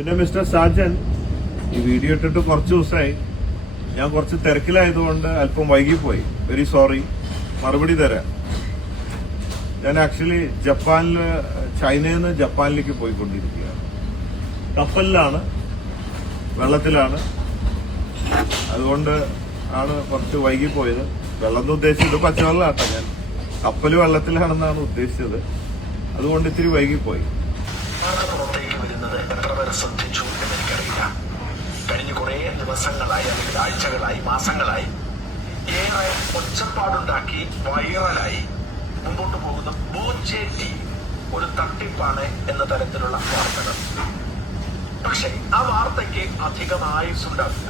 പിന്നെ മിസ്റ്റർ സാജൻ, ഈ വീഡിയോ ഇട്ടിട്ട് കുറച്ച് ദിവസമായി. ഞാൻ കുറച്ച് തിരക്കിലായതുകൊണ്ട് അല്പം വൈകിപ്പോയി. Very sorry. മറുപടി തരാം. ഞാൻ ആക്ച്വലി ചൈനയിൽ നിന്ന് ജപ്പാനിലേക്ക് പോയിക്കൊണ്ടിരിക്കുകയാണ്. കപ്പലിലാണ്, വെള്ളത്തിലാണ്. അതുകൊണ്ട് ആണ് കുറച്ച് വൈകിപ്പോയത്. വെള്ളം എന്ന് ഉദ്ദേശിച്ചത് പച്ചവെള്ളമാട്ടോ. ഞാൻ കപ്പൽ വെള്ളത്തിലാണെന്നാണ് ഉദ്ദേശിച്ചത്. അതുകൊണ്ട് ഇത്തിരി വൈകിപ്പോയി. പുറത്തേക്ക് വരുന്നത് എത്ര പേരെ ശ്രദ്ധിച്ചു എന്നെനിക്കറിയില്ല. കഴിഞ്ഞ കുറെ ദിവസങ്ങളായി, അല്ലെങ്കിൽ ആഴ്ചകളായി, മാസങ്ങളായി ഏറെ ഒച്ചപ്പാടുണ്ടാക്കി വൈറലായി മുമ്പോട്ട് പോകുന്ന ബോച്ചേട്ടി ഒരു തട്ടിപ്പാണ് എന്ന തരത്തിലുള്ള വാർത്തകൾ. പക്ഷേ ആ വാർത്തയ്ക്ക് അധികം ആയുസ്സുണ്ടാവില്ല.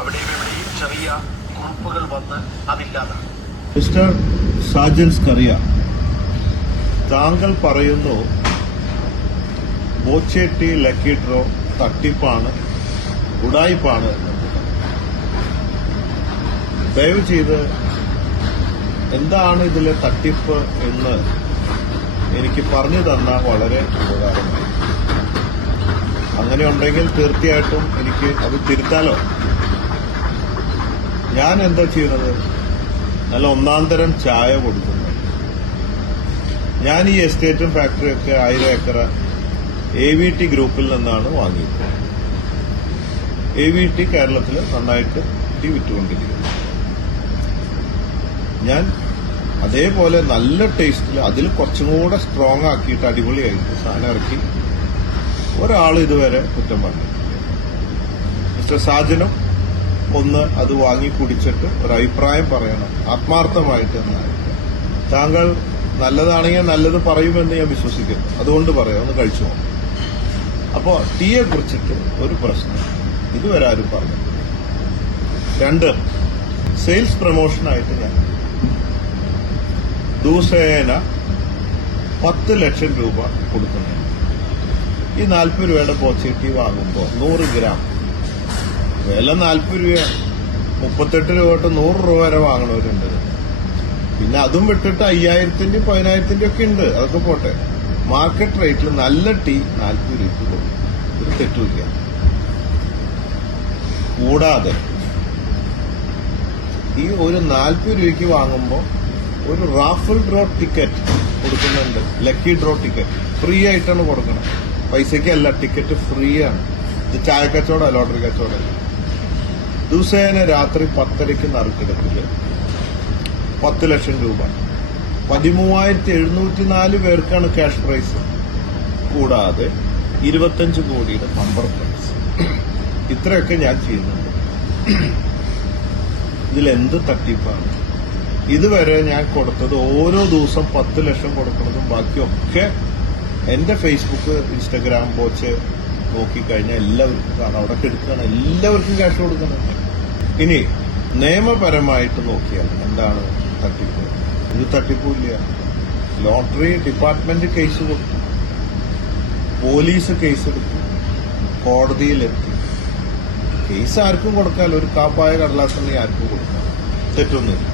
അവിടെയും എവിടെയും ചെറിയ കുറിപ്പുകൾ വന്ന് അതില്ലാതാണ്. മിസ്റ്റർ സാജൻസ് കറിയ, താങ്കൾ പറയുന്നു ബോച്ചേട്ടി ലക്കി ഡ്രോ തട്ടിപ്പാണ്, ഉടായിപ്പാണ് എന്നത്. ദയവ് ചെയ്ത് എന്താണ് ഇതിലെ തട്ടിപ്പ് എന്ന് എനിക്ക് പറഞ്ഞു തന്നാൽ വളരെ ഉപകാരമായി. അങ്ങനെ ഉണ്ടെങ്കിൽ തീർച്ചയായിട്ടും എനിക്ക് അത് തിരുത്താലോ. ഞാൻ എന്താ ചെയ്യുന്നത്? നല്ല ഒന്നാം തരം ചായ കൊടുക്കുന്നു. ഞാൻ ഈ എസ്റ്റേറ്റും ഫാക്ടറിയൊക്കെ 1000 ഏക്കർ AVT ഗ്രൂപ്പിൽ നിന്നാണ് വാങ്ങിയത്. AVT കേരളത്തിൽ നന്നായിട്ട് വിറ്റുകൊണ്ടിരിക്കുന്നു. ഞാൻ അതേപോലെ നല്ല ടേസ്റ്റിൽ അതിൽ കുറച്ചും കൂടെ സ്ട്രോങ് ആക്കിയിട്ട് അടിപൊളിയായിട്ട് സാധനം ഇറക്കി ഒരാൾ ഇതുവരെ കുറ്റം പറഞ്ഞിട്ടില്ല. മിസ്റ്റർ സാജനും ഒന്ന് അത് വാങ്ങി കുടിച്ചിട്ട് ഒരു അഭിപ്രായം പറയണം, ആത്മാർത്ഥമായിട്ട് എന്നായിരിക്കും. താങ്കൾ നല്ലതാണെങ്കിൽ നല്ലത് പറയുമെന്ന് ഞാൻ വിശ്വസിക്കുന്നു. അതുകൊണ്ട് പറയാം, ഒന്ന് കഴിച്ചു നോക്കാം. അപ്പോൾ ടീയെ കുറിച്ചിട്ട് ഒരു പ്രശ്നം ഇതുവരെ ആരും പറഞ്ഞു. 2, സെയിൽസ് പ്രൊമോഷനായിട്ട് ഞാൻ ദിവസേന 10 ലക്ഷം രൂപ കൊടുക്കുന്നുണ്ട്. ഈ 40 രൂപയുടെ ബോച്ചേട്ടി വാങ്ങുമ്പോൾ 100 ഗ്രാം വില 40 രൂപയാണ്. 38 രൂപ തൊട്ട് 100 രൂപ വരെ വാങ്ങണവരുണ്ട്. പിന്നെ അതും വിട്ടിട്ട് 5000-ന്റെയും 10,000-ന്റെയും ഒക്കെ ഉണ്ട്. അതൊക്കെ പോട്ടെ. മാർക്കറ്റ് റേറ്റിൽ നല്ല ടീ 40 രൂപയ്ക്ക് കൊടുക്കും. ഒരു തെറ്റുമില്ല. കൂടാതെ ഈ ഒരു 40 രൂപയ്ക്ക് വാങ്ങുമ്പോൾ ഒരു റാഫിൾ ഡ്രോ ടിക്കറ്റ് കൊടുക്കുന്നുണ്ട്. ലക്കി ഡ്രോ ടിക്കറ്റ് ഫ്രീ ആയിട്ടാണ് കൊടുക്കണം. പൈസയ്ക്കല്ല, ടിക്കറ്റ് ഫ്രീ ആണ്. ഇത് ചായ കച്ചവടം, ലോട്ടറി കച്ചവടം. ദിവസേന രാത്രി 10:30 നറുക്കെടുപ്പില് 10 ലക്ഷം രൂപ. 13,704 പേർക്കാണ് ക്യാഷ് പ്രൈസ്. കൂടാതെ 25 കോടിയുടെ ബമ്പർ പ്രൈസ്. ഇത്രയൊക്കെ ഞാൻ ചെയ്യുന്നുണ്ട്. ഇതിലെന്ത് തട്ടിപ്പാണ്? ഇതുവരെ ഞാൻ കൊടുത്തത് ഓരോ ദിവസം 10 ലക്ഷം കൊടുക്കുന്നതും ബാക്കിയൊക്കെ എന്റെ ഫേസ്ബുക്ക്, ഇൻസ്റ്റഗ്രാം പോച്ച് നോക്കിക്കഴിഞ്ഞാൽ എല്ലാവർക്കും കാണാം. അവിടെ എടുക്കണം, എല്ലാവർക്കും ക്യാഷ് കൊടുക്കുന്നുണ്ട്. ഇനി നിയമപരമായിട്ട് നോക്കിയാൽ എന്താണ് തട്ടിപ്പ്? ഒരു തട്ടിപ്പുമില്ല. ലോട്ടറി ഡിപ്പാർട്ട്മെന്റ് കേസ് കൊടുത്തു, പോലീസ് കേസെടുത്തു, കോടതിയിലെത്തി. കേസ് ആർക്കും കൊടുക്കാമല്ലോ. ഒരു കാപ്പായ കടലാസുണ്ടെങ്കിൽ ആർക്കും കൊടുക്കാം, തെറ്റൊന്നുമില്ല.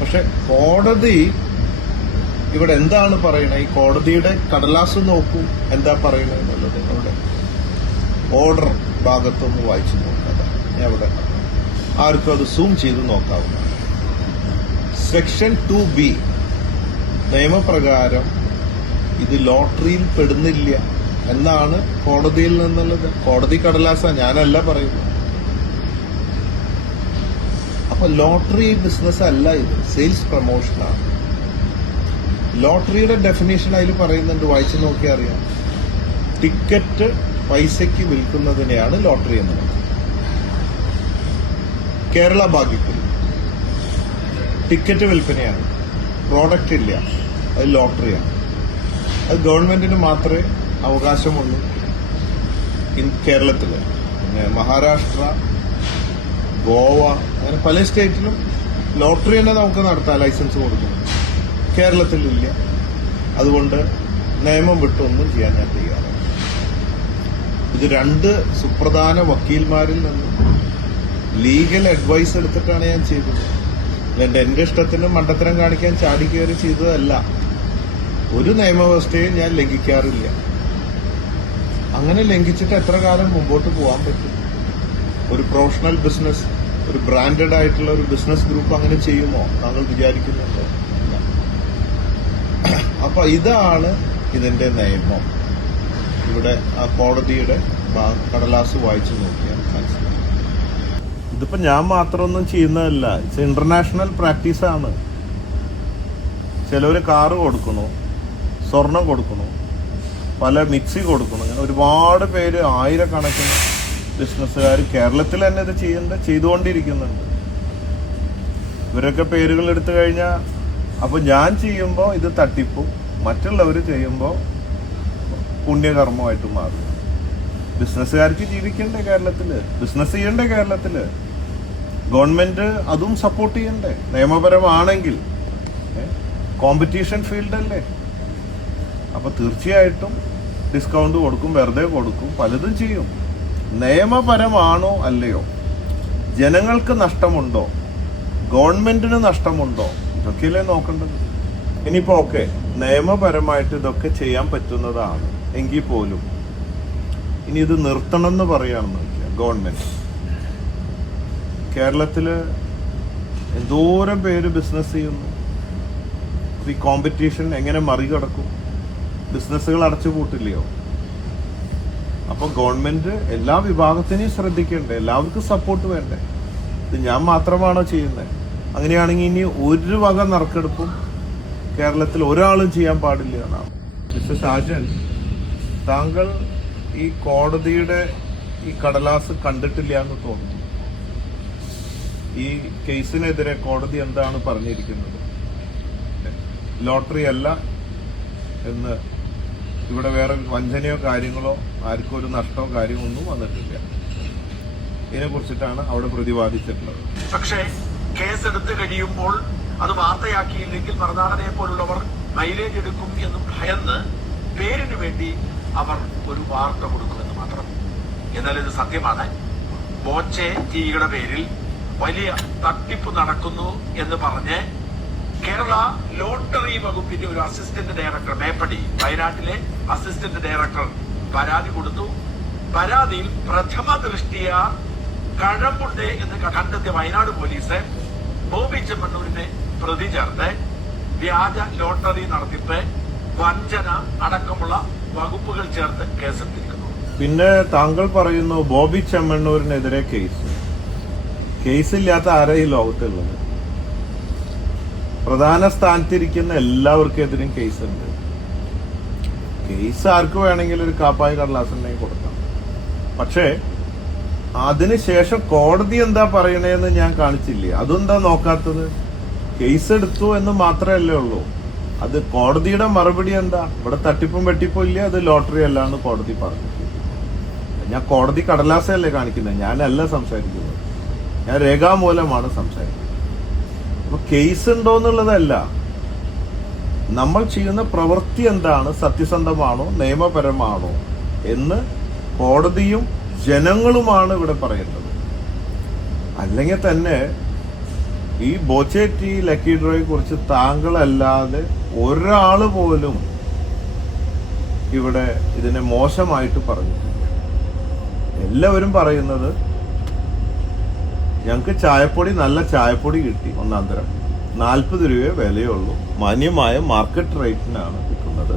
പക്ഷെ കോടതി ഇവിടെ എന്താണ് പറയണത്? ഈ കോടതിയുടെ കടലാസ് നോക്കൂ, എന്താ പറയണത് എന്നുള്ളത് അവിടെ ഓർഡർ ഭാഗത്തൊന്ന് വായിച്ചു നോക്കാതെ അവിടെ ആർക്കും അത് സൂം ചെയ്ത് നോക്കാവുന്നതാണ്. സെക്ഷൻ 2B നിയമപ്രകാരം ഇത് ലോട്ടറിയിൽ പെടുന്നില്ല എന്നാണ് കോടതിയിൽ നിന്നുള്ളത്. കോടതി കടലാസ, ഞാനല്ല പറയുന്നത്. അപ്പൊ ലോട്ടറി ബിസിനസ് അല്ല ഇത്, സെയിൽസ് പ്രൊമോഷനാണ്. ലോട്ടറിയുടെ ഡെഫിനേഷൻ അതിൽ പറയുന്നുണ്ട്, വായിച്ചു നോക്കിയാൽ അറിയാം. ടിക്കറ്റ് പൈസയ്ക്ക് വിൽക്കുന്നതിനെയാണ് ലോട്ടറി എന്ന് പറയുന്നത്. കേരള ഭാഗ്യക്കുറി ടിക്കറ്റ് വിൽപ്പനയാണ്, പ്രോഡക്റ്റ് ഇല്ല, അത് ലോട്ടറിയാണ്. അത് ഗവൺമെന്റിന് മാത്രമേ അവകാശമുള്ളൂ കേരളത്തില്. പിന്നെ മഹാരാഷ്ട്ര, ഗോവ, അങ്ങനെ പല സ്റ്റേറ്റിലും ലോട്ടറി തന്നെ നമുക്ക് നടത്താം, ലൈസൻസ് കൊടുക്കുന്നു. കേരളത്തിലില്ല. അതുകൊണ്ട് നിയമം വിട്ടൊന്നും ചെയ്യാൻ ഞാൻ തയ്യാറാണ്. ഇത് 2 സുപ്രധാന വക്കീൽമാരിൽ നിന്ന് ലീഗൽ അഡ്വൈസ് എടുത്തിട്ടാണ് ഞാൻ ചെയ്തത്. എന്റെ ഇഷ്ടത്തിന് മണ്ടത്തരം കാണിക്കാൻ ചാടി കയറി ചെയ്തതല്ല. ഒരു നിയമവ്യവസ്ഥയും ഞാൻ ലംഘിക്കാറില്ല. അങ്ങനെ ലംഘിച്ചിട്ട് എത്ര കാലം മുമ്പോട്ട് പോകാൻ പറ്റും? ഒരു പ്രൊഫഷണൽ ബിസിനസ്, ഒരു ബ്രാൻഡഡ് ആയിട്ടുള്ള ഒരു ബിസിനസ് ഗ്രൂപ്പ് അങ്ങനെ ചെയ്യുമോ താങ്കൾ വിചാരിക്കുന്നുണ്ടോ? ഇല്ല. അപ്പൊ ഇതാണ് ഇതിന്റെ നിയമം. ഇവിടെ ആ കോടതിയുടെ കടലാസ് വായിച്ചു നോക്കിയാൽ മനസ്സിലാവും. ഇതിപ്പോ ഞാൻ മാത്രമൊന്നും ചെയ്യുന്നതല്ല, ഇറ്റ്സ് ഇന്റർനാഷണൽ പ്രാക്ടീസാണ്. ചിലവര് കാറ് കൊടുക്കണു, സ്വർണം കൊടുക്കണു, പല മിക്സി കൊടുക്കണം. അങ്ങനെ ഒരുപാട് പേര്, ആയിരക്കണക്കിന് ബിസിനസ്സുകാർ കേരളത്തിൽ തന്നെ ഇത് ചെയ്തുകൊണ്ടിരിക്കുന്നുണ്ട്. ഇവരൊക്കെ പേരുകൾ എടുത്തു കഴിഞ്ഞാൽ അപ്പൊ ഞാൻ ചെയ്യുമ്പോൾ ഇത് തട്ടിപ്പും, മറ്റുള്ളവർ ചെയ്യുമ്പോൾ പുണ്യകർമ്മമായിട്ട് മാറും. ബിസിനസ്സുകാർക്ക് ജീവിക്കണ്ടേ കേരളത്തില്, ബിസിനസ് ചെയ്യണ്ടേ കേരളത്തില്, ഗവൺമെന്റ് അതും സപ്പോർട്ട് ചെയ്യണ്ടേ നിയമപരമാണെങ്കിൽ. കോമ്പറ്റീഷൻ ഫീൽഡല്ലേ. അപ്പൊ തീർച്ചയായിട്ടും ഡിസ്കൗണ്ട് കൊടുക്കും, വെറുതെ കൊടുക്കും, പലതും ചെയ്യും. നിയമപരമാണോ അല്ലയോ, ജനങ്ങൾക്ക് നഷ്ടമുണ്ടോ, ഗവൺമെന്റിന് നഷ്ടമുണ്ടോ, ഇതൊക്കെയല്ലേ നോക്കേണ്ടത്. ഇനിയിപ്പോ ഓക്കെ, നിയമപരമായിട്ട് ഇതൊക്കെ ചെയ്യാൻ പറ്റുന്നതാണ് എങ്കിൽ പോലും ഇനി ഇത് നിർത്തണം എന്ന് പറയുകയാണെന്ന് വെച്ചാൽ ഗവൺമെന്റ്, കേരളത്തില് എന്തോരം പേര് ബിസിനസ് ചെയ്യുന്നു. ഈ കോമ്പറ്റീഷൻ എങ്ങനെ മറികടക്കും? ബിസിനസ്സുകൾ അടച്ചുപൂട്ടില്ലയോ? അപ്പൊ ഗവൺമെന്റ് എല്ലാ വിഭാഗത്തിനെയും ശ്രദ്ധിക്കണ്ടേ, എല്ലാവർക്കും സപ്പോർട്ട് വേണ്ടേ? ഇത് ഞാൻ മാത്രമാണോ ചെയ്യുന്നത്? അങ്ങനെയാണെങ്കിൽ ഇനി ഒരു വക നറുക്കെടുപ്പും കേരളത്തിൽ ഒരാളും ചെയ്യാൻ പാടില്ല എന്നാണ്. മിസ്റ്റർ ഷാജൻ, താങ്കൾ ഈ കോടതിയുടെ ഈ കടലാസ് കണ്ടിട്ടില്ല എന്ന് തോന്നുന്നു. ഈ കേസിനെതിരെ കോടതി എന്താണ് പറഞ്ഞിരിക്കുന്നത്? ലോട്ടറി അല്ല എന്ന്, ഇവിടെ വേറെ വഞ്ചനയോ കാര്യങ്ങളോ ആർക്കും ഒരു നഷ്ടമോ കാര്യമോ ഒന്നും വന്നിട്ടില്ല. ഇതിനെ കുറിച്ചിട്ടാണ് അവിടെ പ്രതിപാദിച്ചിട്ടുള്ളത്. പക്ഷേ കേസ് എടുത്തു കഴിയുമ്പോൾ അത് വാർത്തയാക്കിയില്ലെങ്കിൽ മറുനാടനെ പോലുള്ളവർ മൈലേജ് എടുക്കും എന്ന് ഭയന്ന് പേരിന് വേണ്ടി അവർ ഒരു വാർത്ത കൊടുക്കുമെന്ന് മാത്രം. എന്നാൽ ഇത് സത്യമാണ്. ബോച്ചെ ടീയുടെ പേരിൽ വലിയ തട്ടിപ്പ് നടക്കുന്നു എന്ന് പറഞ്ഞ് കേരള ലോട്ടറി വകുപ്പിന്റെ ഒരു അസിസ്റ്റന്റ് ഡയറക്ടർ, മേപ്പടി, വയനാട്ടിലെ അസിസ്റ്റന്റ് ഡയറക്ടർ പരാതി കൊടുത്തു. പരാതിയിൽ പ്രഥമ ദൃഷ്ടിയ കഴമ്പുണ്ട് എന്ന് കണ്ടെത്തിയ വയനാട് പോലീസ് ബോബി ചെമ്മണ്ണൂരിനെ പ്രതി ചേർത്ത് വ്യാജ ലോട്ടറി നടത്തിപ്പ്, വഞ്ചന അടക്കമുള്ള വകുപ്പുകൾ ചേർത്ത് കേസെടുത്തിരിക്കുന്നു. പിന്നെ താങ്കൾ പറയുന്നു ബോബി ചെമ്മണ്ണൂരിനെതിരെ കേസില്ലാത്ത ആരാ ഈ ലോകത്തുള്ളത്? പ്രധാന സ്ഥാനത്തിരിക്കുന്ന എല്ലാവർക്കെതിരും കേസുണ്ട്. കേസ് ആർക്ക് വേണമെങ്കിലും ഒരു കാപ്പായ കടലാസുണ്ടെങ്കിൽ കൊടുക്കാം. പക്ഷേ അതിനുശേഷം കോടതി എന്താ പറയണേന്ന് ഞാൻ കാണിച്ചില്ലേ? അതെന്താ നോക്കാത്തത്? കേസ് എടുത്തു എന്ന് മാത്രമല്ലേ ഉള്ളൂ. അത് കോടതിയുടെ മറുപടി എന്താ? ഇവിടെ തട്ടിപ്പും വെട്ടിപ്പും ഇല്ല, അത് ലോട്ടറി അല്ല എന്ന് കോടതി പറഞ്ഞു. ഞാൻ കോടതി കടലാസല്ലേ കാണിക്കുന്നത്, ഞാനല്ല സംസാരിക്കുന്നത്. ഞാൻ രേഖാമൂലമാണ് സംസാരിക്കുന്നത്. അപ്പൊ കേസ് ഉണ്ടോ എന്നുള്ളതല്ല, നമ്മൾ ചെയ്യുന്ന പ്രവൃത്തി എന്താണ്, സത്യസന്ധമാണോ നിയമപരമാണോ എന്ന് കോടതിയും ജനങ്ങളുമാണ് ഇവിടെ പറയുന്നത്. അല്ലെങ്കിൽ തന്നെ ഈ ബോച്ചെ ടി ലക്കി ഡ്രോയെ കുറിച്ച് താങ്കളല്ലാതെ ഒരാള് പോലും ഇവിടെ ഇതിനെ മോശമായിട്ട് പറഞ്ഞിട്ടില്ല. എല്ലാവരും പറയുന്നത് ഞങ്ങൾക്ക് ചായപ്പൊടി, നല്ല ചായപ്പൊടി കിട്ടി, ഒന്നാം തരം, 40 രൂപയെ വിലയുള്ളൂ, മാന്യമായ മാർക്കറ്റ് റേറ്റിനാണ് വിൽക്കുന്നത്.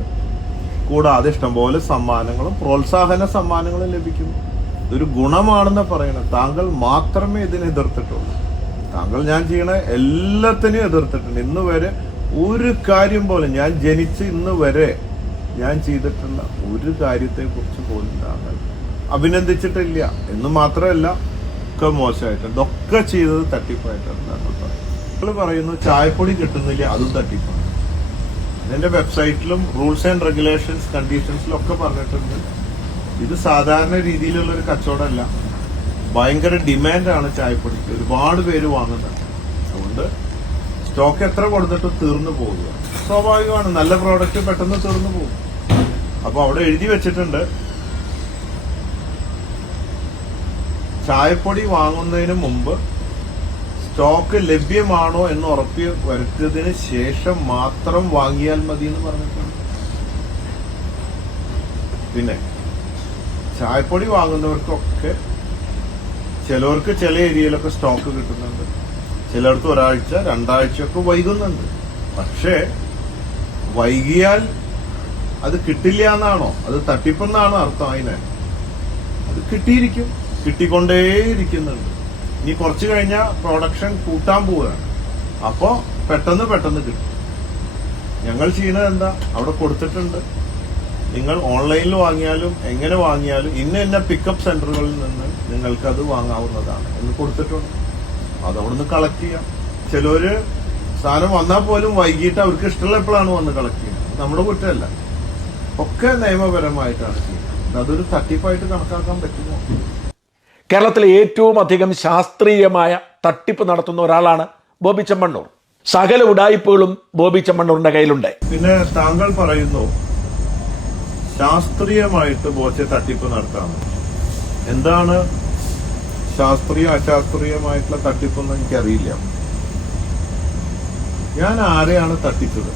കൂടാതെ ഇഷ്ടംപോലെ സമ്മാനങ്ങളും പ്രോത്സാഹന സമ്മാനങ്ങളും ലഭിക്കുന്നു. ഇതൊരു ഗുണമാണെന്ന് പറയണം. താങ്കൾ മാത്രമേ ഇതിനെ എതിർത്തിട്ടുള്ളൂ. താങ്കൾ ഞാൻ ചെയ്യണ എല്ലാത്തിനെയും എതിർത്തിട്ടുണ്ട്. ഇന്ന് വരെ ഒരു കാര്യം പോലും, ഞാൻ ജനിച്ച് ഇന്ന് വരെ ഞാൻ ചെയ്തിട്ടുള്ള ഒരു കാര്യത്തെ കുറിച്ച് പോലും താങ്കൾ അഭിനന്ദിച്ചിട്ടില്ല. എന്ന് മാത്രമല്ല, ഒക്കെ മോശമായിട്ടുണ്ട്, ഇതൊക്കെ ചെയ്തത് തട്ടിപ്പായിട്ടാണ് താങ്കൾ പറയുന്നത്. താങ്കൾ പറയുന്നു ചായപ്പൊടി കിട്ടുന്നില്ല, അതും തട്ടിപ്പാണ്. ഇതിന്റെ വെബ്സൈറ്റിലും റൂൾസ് ആൻഡ് റെഗുലേഷൻസ് കണ്ടീഷൻസിലും ഒക്കെ പറഞ്ഞിട്ടുണ്ട് ഇത് സാധാരണ രീതിയിലുള്ള ഒരു കച്ചവടമല്ല. ഭയങ്കര ഡിമാൻഡാണ് ചായപ്പൊടിക്ക്, ഒരുപാട് പേര് വാങ്ങുന്നുണ്ട്. അതുകൊണ്ട് സ്റ്റോക്ക് എത്ര കൊടുത്തിട്ടും തീർന്നു പോകുക സ്വാഭാവികമാണ്. നല്ല പ്രോഡക്റ്റ് പെട്ടെന്ന് തീർന്നു പോകും. അപ്പൊ അവിടെ എഴുതി വെച്ചിട്ടുണ്ട്, ചായപ്പൊടി വാങ്ങുന്നതിന് മുമ്പ് സ്റ്റോക്ക് ലഭ്യമാണോ എന്ന് ഉറപ്പി വരുത്തിയതിന് ശേഷം മാത്രം വാങ്ങിയാൽ മതി എന്ന് പറഞ്ഞിട്ടുണ്ട്. പിന്നെ ചായപ്പൊടി വാങ്ങുന്നവർക്കൊക്കെ ചിലവർക്ക് ചില ഏരിയയിലൊക്കെ സ്റ്റോക്ക് കിട്ടുന്നുണ്ട്, ചിലർക്ക് ഒരാഴ്ച 2 ആഴ്ചയൊക്കെ വൈകുന്നുണ്ട്. പക്ഷേ വൈകിയാൽ അത് കിട്ടില്ല എന്നാണോ, അത് തട്ടിപ്പെന്നാണോ അർത്ഥം? അതിനെ അത് കിട്ടിയിരിക്കും, കിട്ടിക്കൊണ്ടേയിരിക്കുന്നുണ്ട്. ഇനി കുറച്ച് കഴിഞ്ഞാൽ പ്രൊഡക്ഷൻ കൂട്ടാൻ പോവുകയാണ്. അപ്പോൾ പെട്ടെന്ന് കിട്ടും. ഞങ്ങൾ ചെയ്യുന്നത് എന്താ, അവിടെ കൊടുത്തിട്ടുണ്ട്. നിങ്ങൾ ഓൺലൈനിൽ വാങ്ങിയാലും എങ്ങനെ വാങ്ങിയാലും ഇന്ന പിക്കപ്പ് സെന്ററുകളിൽ നിന്ന് നിങ്ങൾക്ക് അത് വാങ്ങാവുന്നതാണ് എന്ന് കൊടുത്തിട്ടുണ്ട്. അതവിടുന്ന് കളക്ട് ചെയ്യാം. ചിലര് സാധനം വന്നാൽ പോലും വൈകിട്ട് അവർക്ക് ഇഷ്ടമുള്ള എപ്പോഴാണ് വന്ന് കളക്ട് ചെയ്യുന്നത്. നമ്മുടെ കുറ്റമല്ല, ഒക്കെ നിയമപരമായിട്ടാണ് ചെയ്യുന്നത്. അതൊരു തട്ടിപ്പായിട്ട് കണക്കാക്കാൻ പറ്റുമോ? കേരളത്തിലെ ഏറ്റവും അധികം ശാസ്ത്രീയമായ തട്ടിപ്പ് നടത്തുന്ന ഒരാളാണ് ബോബി ചെമ്മണ്ണൂർ. സകല ഉഡായിപ്പുകളും ബോബി ചെമ്മണ്ണൂറിന്റെ കയ്യിലുണ്ട്. പിന്നെ താങ്കൾ പറയുന്നു ശാസ്ത്രീയമായിട്ട് ബോച്ചെ തട്ടിപ്പ് നടത്താമെന്ന്. എന്താണ് ശാസ്ത്രീയ അശാസ്ത്രീയമായിട്ടുള്ള തട്ടിപ്പെന്ന് എനിക്കറിയില്ല. ഞാൻ ആരെയാണ് തട്ടിച്ചത്?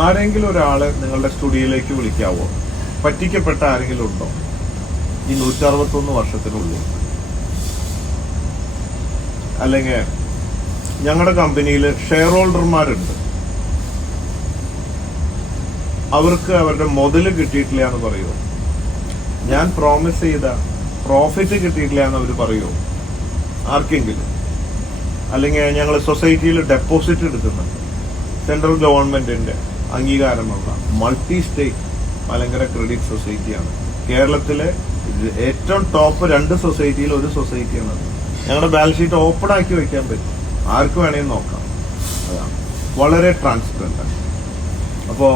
ആരെങ്കിലും ഒരാളെ നിങ്ങളുടെ സ്റ്റുഡിയോയിലേക്ക് വിളിക്കാവോ? പറ്റിക്കപ്പെട്ട ആരെങ്കിലും ഉണ്ടോ ഈ 161 വർഷത്തിനുള്ളിൽ? അല്ലെങ്കിൽ ഞങ്ങളുടെ കമ്പനിയിൽ ഷെയർ ഹോൾഡർമാരുണ്ട്, അവർക്ക് അവരുടെ മുതല് കിട്ടിയിട്ടില്ല എന്ന് പറയുമോ? ഞാൻ പ്രോമിസ് ചെയ്ത പ്രോഫിറ്റ് കിട്ടിയിട്ടില്ല എന്ന് അവർ പറയുമോ ആർക്കെങ്കിലും? അല്ലെങ്കിൽ ഞങ്ങൾ സൊസൈറ്റിയിൽ ഡെപ്പോസിറ്റ് എടുക്കുന്നുണ്ട്, സെൻട്രൽ ഗവൺമെന്റിന്റെ അംഗീകാരമുള്ള മൾട്ടി സ്റ്റേറ്റ് മലങ്കര ക്രെഡിറ്റ് സൊസൈറ്റിയാണ്. കേരളത്തിലെ ഏറ്റവും ടോപ്പ് 2 സൊസൈറ്റിയിൽ ഒരു സൊസൈറ്റിയാണ് അത്. ഞങ്ങളുടെ ബാലൻസ് ഷീറ്റ് ഓപ്പൺ ആക്കി വെക്കാൻ പറ്റും, ആർക്ക് വേണമെങ്കിൽ നോക്കാം. അതാണ് വളരെ ട്രാൻസ്പെറന്റ്. അപ്പോ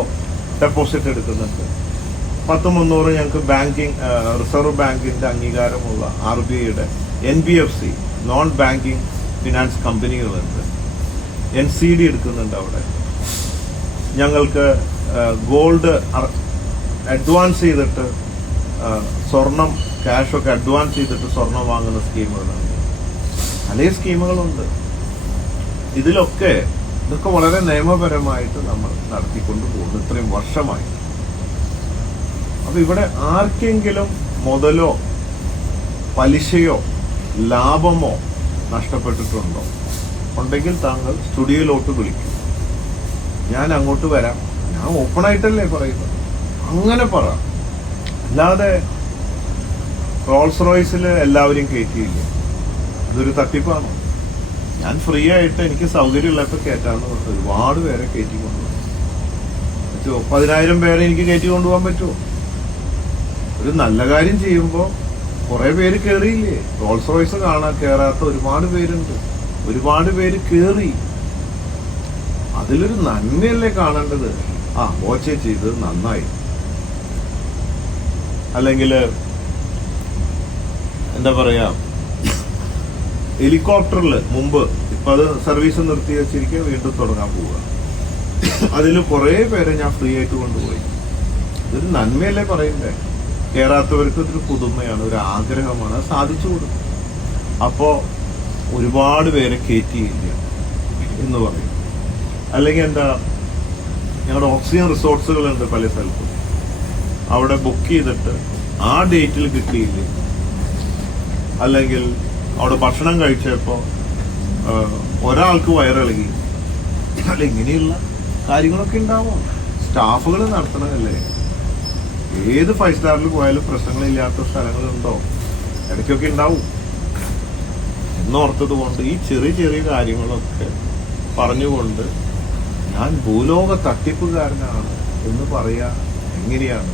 ഡെപ്പോസിറ്റ് എടുക്കുന്നുണ്ട് 10-300. ഞങ്ങൾക്ക് ബാങ്കിങ് റിസർവ് ബാങ്കിന്റെ അംഗീകാരമുള്ള RBIയുടെ NBFC നോൺ ബാങ്കിങ് ഫിനാൻസ് കമ്പനികളുണ്ട്. NCD എടുക്കുന്നുണ്ട് അവിടെ. ഞങ്ങൾക്ക് ഗോൾഡ് അഡ്വാൻസ് ചെയ്തിട്ട് സ്വർണം ക്യാഷൊക്കെ അഡ്വാൻസ് ചെയ്തിട്ട് സ്വർണം വാങ്ങുന്ന സ്കീമുകളുണ്ട്, പല സ്കീമുകളുണ്ട്. ഇതൊക്കെ വളരെ നിയമപരമായിട്ട് നമ്മൾ നടത്തിക്കൊണ്ടു പോകുന്നു ഇത്രയും വർഷമായി. അപ്പൊ ഇവിടെ ആർക്കെങ്കിലും മുതലോ പലിശയോ ലാഭമോ നഷ്ടപ്പെട്ടിട്ടുണ്ടോ? ഉണ്ടെങ്കിൽ താങ്കൾ സ്റ്റുഡിയോയിലോട്ട് വിളിക്കും, ഞാൻ അങ്ങോട്ട് വരാം. ഞാൻ ഓപ്പൺ ആയിട്ടല്ലേ പറയുന്നത്, അങ്ങനെ പറ. അല്ലാതെ റോൾസ് റോയ്സിൽ എല്ലാവരും കയറ്റിയില്ല, ഇതൊരു തട്ടിപ്പാണോ? ഞാൻ ഫ്രീ ആയിട്ട് എനിക്ക് സൗകര്യമുള്ളപ്പോൾ കയറ്റാന്ന് പറഞ്ഞു ഒരുപാട് പേരെ കയറ്റി കൊണ്ടുപോകാൻ പറ്റുമോ? 10,000 പേരെ എനിക്ക് കയറ്റി കൊണ്ടുപോകാൻ പറ്റുമോ? ഒരു നല്ല കാര്യം ചെയ്യുമ്പോൾ കുറെ പേര് കയറിയില്ലേ? റോൾസ് റോയ്സ് കയറാത്ത ഒരുപാട് പേരുണ്ട്, ഒരുപാട് പേര് കയറി. അതിലൊരു നന്മയല്ലേ കാണേണ്ടത്? ബോച്ചെ ചെയ്തത് നന്നായി. അല്ലെങ്കിൽ എന്താ പറയാ, ഹെലികോപ്റ്ററിൽ മുമ്പ് ഇപ്പൊ അത് സർവീസ് നിർത്തി വെച്ചിരിക്കുക, വീണ്ടും തുടങ്ങാൻ പോവുക. അതിൽ കുറെ പേരെ ഞാൻ ഫ്രീ ആയിട്ട് കൊണ്ടുപോയി. ഇതൊരു നന്മയല്ലേ പറയണ്ടേ? കേറാത്തവർക്ക് ഇതൊരു പുതുമയാണ്, ഒരു ആഗ്രഹമാണ്, അത് സാധിച്ചു കൊടുക്കും. അപ്പോ ഒരുപാട് പേരെ കയറ്റിയില്ല എന്ന് പറയും. അല്ലെങ്കിൽ എന്താ, ഞങ്ങളുടെ ഓക്സിജൻ റിസോർട്സുകളുണ്ട് പല സ്ഥലത്തും, അവിടെ ബുക്ക് ചെയ്തിട്ട് ആ ഡേറ്റിൽ കിട്ടിയില്ല. അല്ലെങ്കിൽ അവിടെ ഭക്ഷണം കഴിച്ചപ്പോ ഒരാൾക്ക് വയറിളകി. അല്ല, ഇങ്ങനെയുള്ള കാര്യങ്ങളൊക്കെ ഉണ്ടാവും. സ്റ്റാഫുകൾ നടത്തണമല്ലേ? ഏത് 5 സ്റ്റാറിൽ പോയാലും പ്രശ്നങ്ങളില്ലാത്ത സ്ഥലങ്ങളുണ്ടോ? ഇടയ്ക്കൊക്കെ ഉണ്ടാവും. എന്നോർത്തത് കൊണ്ട് ഈ ചെറിയ ചെറിയ കാര്യങ്ങളൊക്കെ പറഞ്ഞുകൊണ്ട് ഞാൻ ഭൂലോക തട്ടിപ്പുകാരനാണ് എന്ന് പറയാ എങ്ങനെയാണ്?